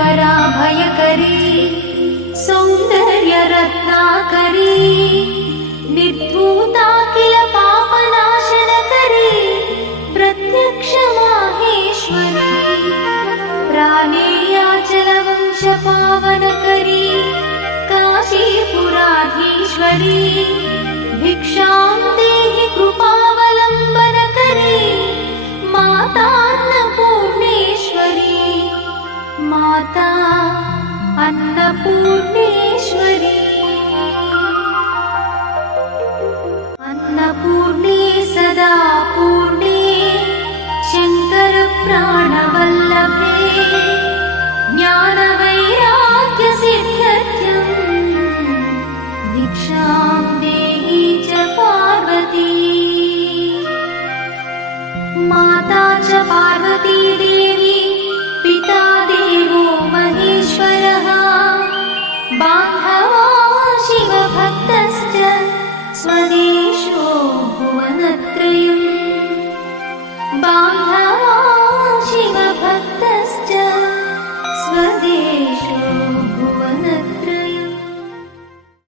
त्रिपुरा भयकरी सौन्दर्यरत्नाकरी निर्धूता किल पापनाशनकरी प्रत्यक्ष माहेश्वरी प्राणेयाचलवंशपावनकरी काशीपुराधीश्वरी भिक्षां देहि कृपावलम्बनकरी माता अन्नपूर्णेश्वरी माता अन्नपूर्णेश्वरी अन्नपूर्णे सदा पूर्णे शंकर प्राणवल्लभे ज्ञानवैराग्यसिद्ध्यर्थं भिक्षां देहि च पार्वती माता च पार्वती देवी पिता देवो महेश्वरः बान्धवा शिवभक्तश्च स्वदेशो भुवनत्रयम् बान्धवा शिवभक्त